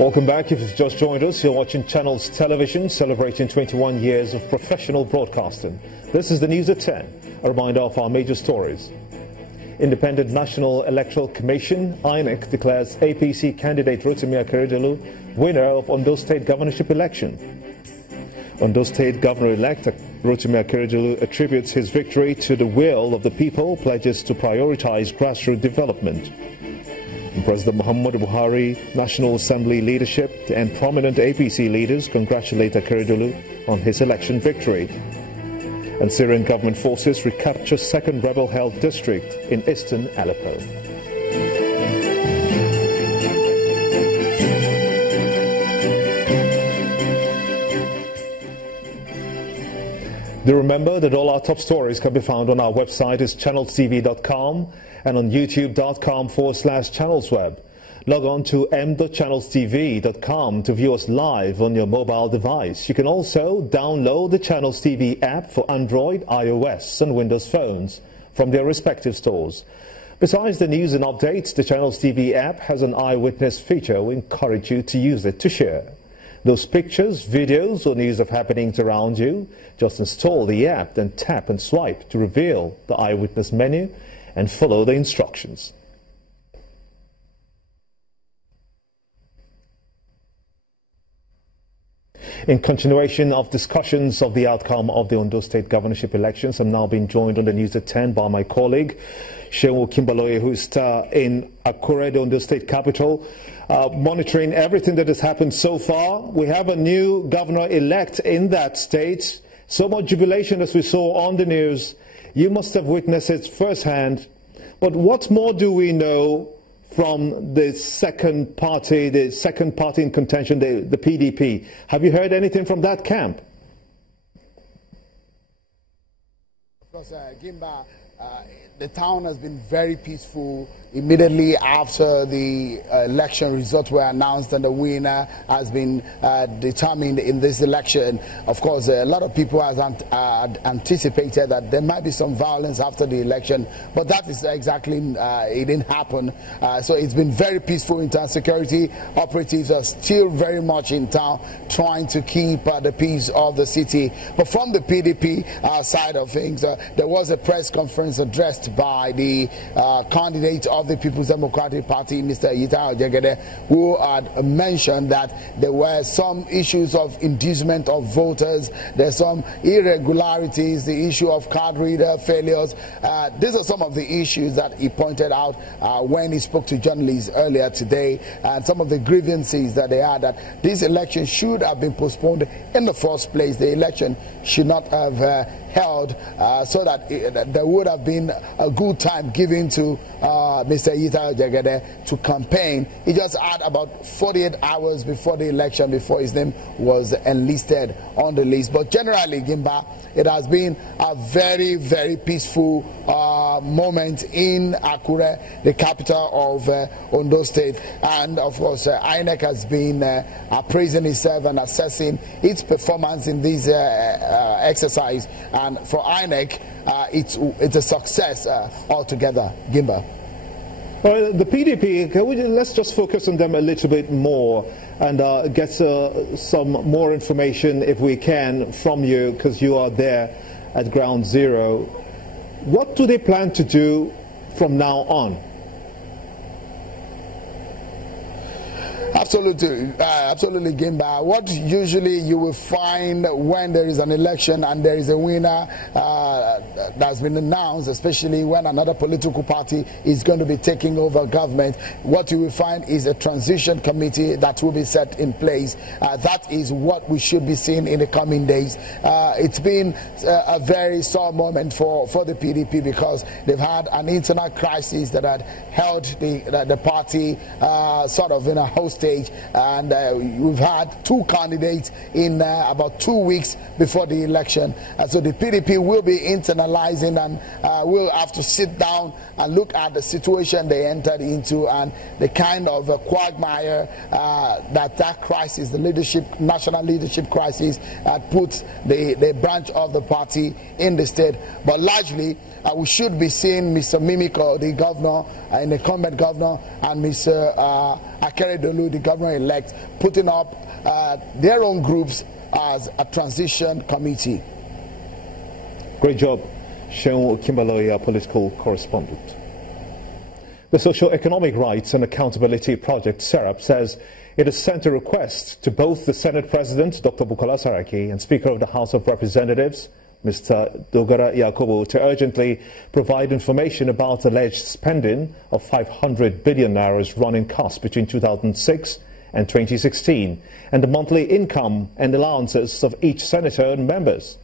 Welcome back. If you've just joined us, you're watching Channels Television, celebrating 21 years of professional broadcasting. This is the news at 10. A reminder of our major stories. Independent National Electoral Commission, INEC, declares APC candidate Rotimi Akeredolu winner of Ondo State governorship election. Ondo State Governor-elect Rotimi Akeredolu attributes his victory to the will of the people, pledges to prioritize grassroots development. President Muhammadu Buhari, National Assembly leadership and prominent APC leaders congratulate Akeredolu on his election victory. And Syrian government forces recapture second rebel-held district in eastern Aleppo. Do remember that all our top stories can be found on our website is channelstv.com and on youtube.com/channelsweb. Log on to m.channelstv.com to view us live on your mobile device. You can also download the Channels TV app for Android, iOS and Windows phones from their respective stores. Besides the news and updates, the Channels TV app has an eyewitness feature. We encourage you to use it to share those pictures, videos or news of happenings around you. Just install the app, then tap and swipe to reveal the eyewitness menu and follow the instructions. In continuation of discussions of the outcome of the Ondo State governorship elections, I'm now being joined on the news at 10 by my colleague, Shehu Kimbaloye, who's in Akure, the Ondo State capital, monitoring everything that has happened so far. We have a new governor-elect in that state. So much jubilation as we saw on the news. You must have witnessed it firsthand. But what more do we know from the second party in contention, the PDP? Have you heard anything from that camp? Of course, Gimba, the town has been very peaceful immediately after the election results were announced and the winner has been determined in this election. Of course, a lot of people had anticipated that there might be some violence after the election, but that is exactly, it didn't happen. So it's been very peaceful in town. Security operatives are still very much in town trying to keep the peace of the city. But from the PDP side of things, there was a press conference addressed by the candidate of the People's Democratic Party, Mr. Yita Ojegede, who had mentioned that there were some issues of inducement of voters, there's some irregularities, the issue of card reader failures. These are some of the issues that he pointed out when he spoke to journalists earlier today, and some of the grievances that they had, that this election should have been postponed in the first place. The election should not have held so that there would have been a good time given to Mr. Yita Ojegede to campaign. He just had about 48 hours before the election before his name was enlisted on the list. But generally, Gimba, it has been a very, very peaceful moment in Akure, the capital of Ondo State. And of course, INEC has been appraising itself and assessing its performance in this exercise. And for INEC, it's a success altogether. Gimba. The PDP, let's just focus on them a little bit more and get some more information, if we can, from you, because you are there at ground zero. What do they plan to do from now on? Absolutely, absolutely, Gimba. What usually you will find when there is an election and there is a winner that's been announced, especially when another political party is going to be taking over government, what you will find is a transition committee that will be set in place. That is what we should be seeing in the coming days. It's been a very sore moment for the PDP because they've had an internal crisis that had held the party sort of in a hostage, and we've had two candidates in about 2 weeks before the election. So the PDP will be internalizing and will have to sit down and look at the situation they entered into and the kind of quagmire that crisis, the national leadership crisis, put the branch of the party in the state. But largely, we should be seeing Mr. Mimiko, the governor, incumbent governor, and Mr. Akeredolu, the governor-elect putting up their own groups as a transition committee. Great job, Seun Kimberley, our political correspondent. The Socio-Economic Rights and Accountability Project, SERAP, says it has sent a request to both the Senate President, Dr. Bukola Saraki, and Speaker of the House of Representatives, Mr. Dogara Yakubu, to urgently provide information about alleged spending of 500 billion naira's running costs between 2006 and 2016, and the monthly income and allowances of each senator and members.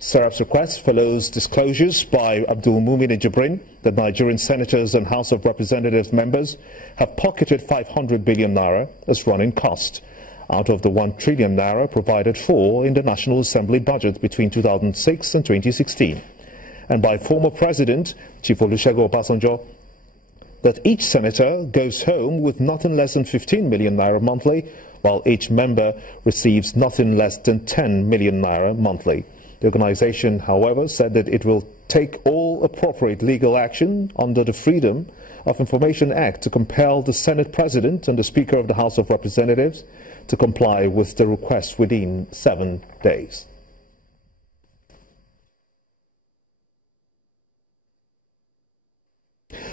SERAP's request follows disclosures by Abdul Mumin Jibrin that Nigerian senators and House of Representatives members have pocketed 500 billion naira as running cost out of the 1 trillion naira provided for in the National Assembly budget between 2006 and 2016, and by former President Chief Olusegun Obasanjo that each senator goes home with nothing less than 15 million naira monthly, while each member receives nothing less than 10 million naira monthly. The organization, however, said that it will take all appropriate legal action under the Freedom of Information Act to compel the Senate President and the Speaker of the House of Representatives to comply with the request within 7 days.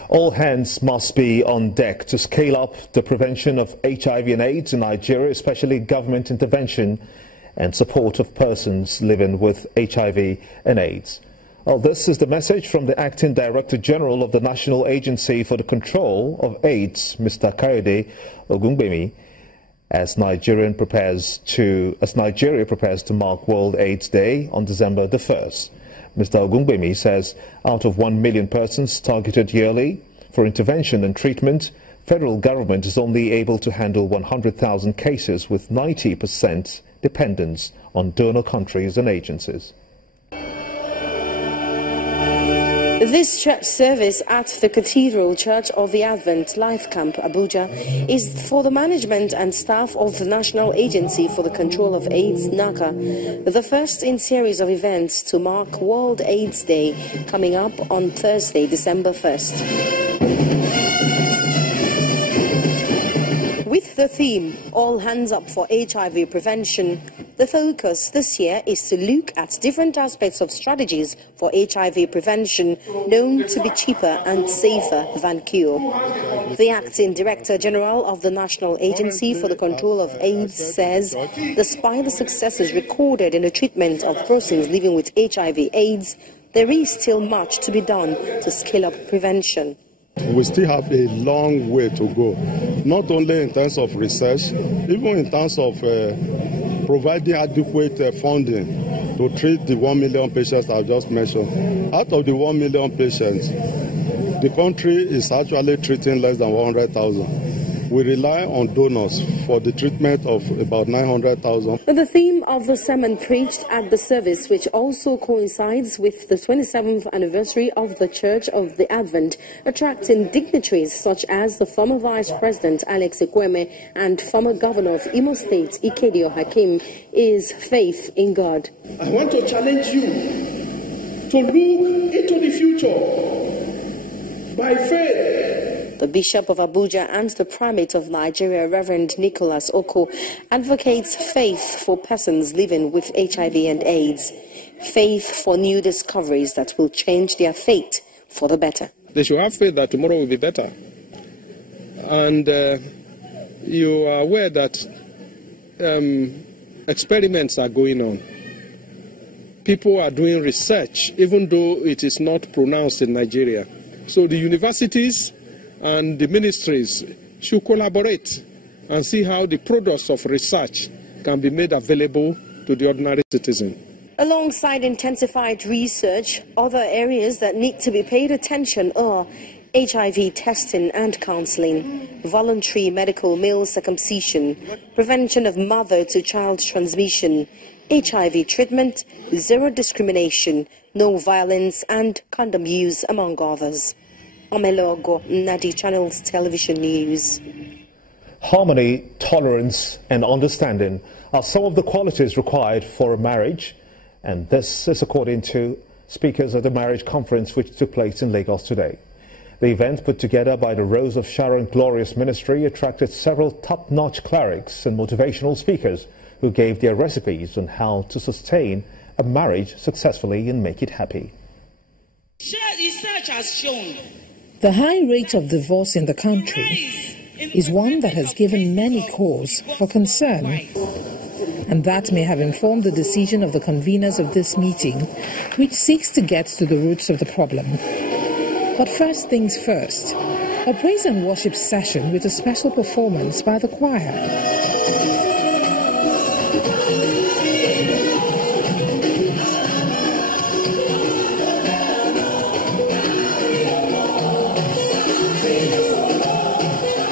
All hands must be on deck to scale up the prevention of HIV and AIDS in Nigeria, especially government intervention and support of persons living with HIV and AIDS. Well, this is the message from the Acting Director General of the National Agency for the Control of AIDS, Mr. Kayode Ogungbemi, as Nigeria prepares to mark World AIDS Day on December the 1st. Mr. Ogungbemi says out of 1 million persons targeted yearly for intervention and treatment, federal government is only able to handle 100,000 cases, with 90% dependence on donor countries and agencies. This church service at the Cathedral Church of the Advent Life Camp, Abuja, is for the management and staff of the National Agency for the Control of AIDS, NACA, the first in series of events to mark World AIDS Day coming up on Thursday, December 1st. With the theme, All Hands Up for HIV Prevention, the focus this year is to look at different aspects of strategies for HIV prevention known to be cheaper and safer than cure. The Acting Director General of the National Agency for the Control of AIDS says, despite the successes recorded in the treatment of persons living with HIV/AIDS, there is still much to be done to scale up prevention. We still have a long way to go, not only in terms of research, even in terms of providing adequate funding to treat the 1 million patients I just mentioned. Out of the 1 million patients, the country is actually treating less than 100,000. We rely on donors for the treatment of about 900,000. The theme of the sermon preached at the service, which also coincides with the 27th anniversary of the Church of the Advent, attracting dignitaries such as the former Vice President Alex Ekweme and former Governor of Imo State Ikedio Hakim, is faith in God. I want to challenge you to look into the future by faith. The Bishop of Abuja and the Primate of Nigeria, Reverend Nicholas Oko, advocates faith for persons living with HIV and AIDS. Faith for new discoveries that will change their fate for the better. They should have faith that tomorrow will be better. And you are aware that experiments are going on. People are doing research, even though it is not pronounced in Nigeria. So the universities and the ministries should collaborate and see how the products of research can be made available to the ordinary citizen. Alongside intensified research, other areas that need to be paid attention are HIV testing and counseling, voluntary medical male circumcision, prevention of mother-to-child transmission, HIV treatment, zero discrimination, no violence and condom use, among others. Omelogo, Nadi Channels Television News. Harmony, tolerance and understanding are some of the qualities required for a marriage, and this is according to speakers at the marriage conference which took place in Lagos today. The event, put together by the Rose of Sharon Glorious Ministry, attracted several top-notch clerics and motivational speakers who gave their recipes on how to sustain a marriage successfully and make it happy. Research has shown the high rate of divorce in the country is one that has given many cause for concern, and that may have informed the decision of the conveners of this meeting, which seeks to get to the roots of the problem. But first things first, a praise and worship session with a special performance by the choir.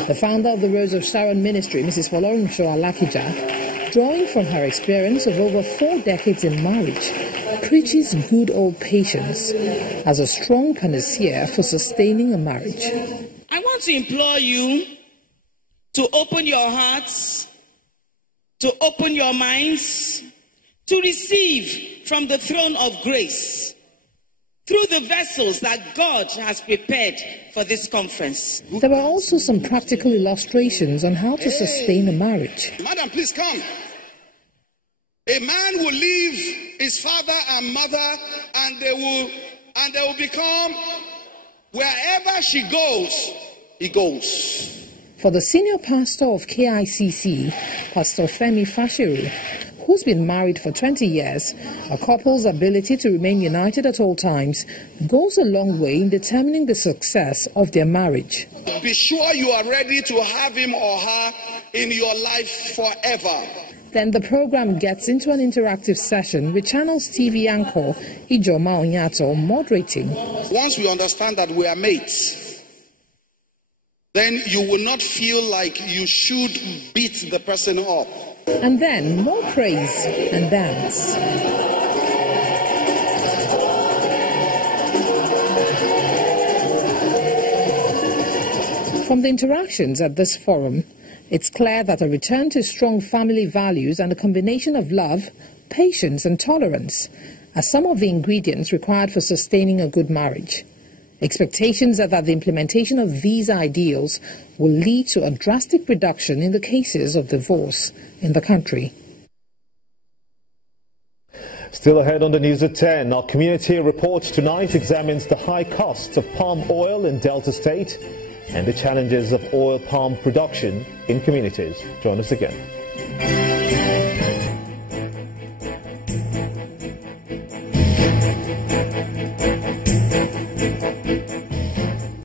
The founder of the Rose of Sharon Ministry, Mrs. Folorunsho Alakija, drawing from her experience of over 4 decades in marriage, preaches good old patience as a strong panacea for sustaining a marriage. I want to implore you to open your hearts, to open your minds, to receive from the throne of grace through the vessels that God has prepared for this conference. There were also some practical illustrations on how to sustain a marriage. Madam, please come. A man will leave his father and mother, and they will become, wherever she goes, he goes. For the senior pastor of KICC, Pastor Femi Fashiru, who's been married for 20 years, a couple's ability to remain united at all times goes a long way in determining the success of their marriage. Be sure you are ready to have him or her in your life forever. Then the program gets into an interactive session with Channel's TV anchor Ijoma Onyato moderating. Once we understand that we are mates, then you will not feel like you should beat the person up. And then more praise and dance. From the interactions at this forum, it's clear that a return to strong family values and a combination of love, patience and tolerance are some of the ingredients required for sustaining a good marriage. Expectations are that the implementation of these ideals will lead to a drastic reduction in the cases of divorce in the country. Still ahead on the news at 10, our community report tonight examines the high costs of palm oil in Delta State and the challenges of oil palm production in communities. Join us again.